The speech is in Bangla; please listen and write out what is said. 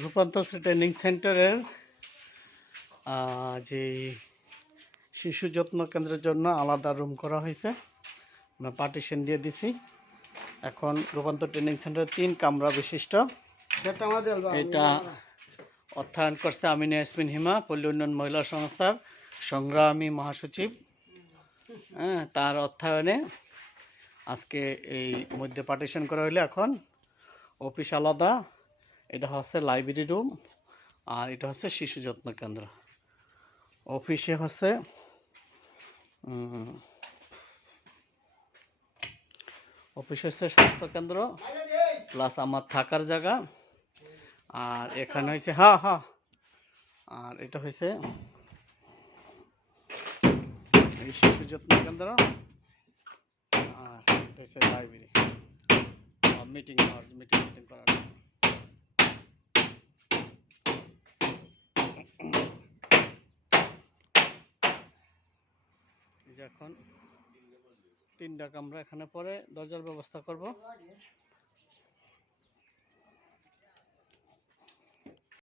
রূপান্তর ট্রেনিং সেন্টারের যে শিশু যত্ন কেন্দ্রের জন্য আলাদা রুম করা হয়েছে, আমরা পার্টিশন দিয়ে দিছি। এখন রূপান্তর ট্রেনিং সেন্টার 3 কামরা বিশিষ্ট। এটা অর্থায়ন করছে আমিনা ইয়াসমিন হিমা, পল্লী উন্নয়ন মহিলা সংস্থার সংগ্রামী মহাসচিব। তার অর্থায়নে আজকে এই মধ্যে পার্টিশন করা হইলে এখন অফিস আলাদা, এটা হচ্ছে লাইব্রেরি রুম, আর এটা হচ্ছে শিশু যত্ন কেন্দ্র। অফিসে হচ্ছে স্বাস্থ্য কেন্দ্র প্লাস আমার থাকার জায়গা, আর এখানে হয়েছে আর এটা হয়েছে এই শিশু যত্ন কেন্দ্র, আর এটা হচ্ছে লাইব্রেরি, মিটিং করার। এখন 3টা কামরা, এখানে পরে দরজার ব্যবস্থা করব।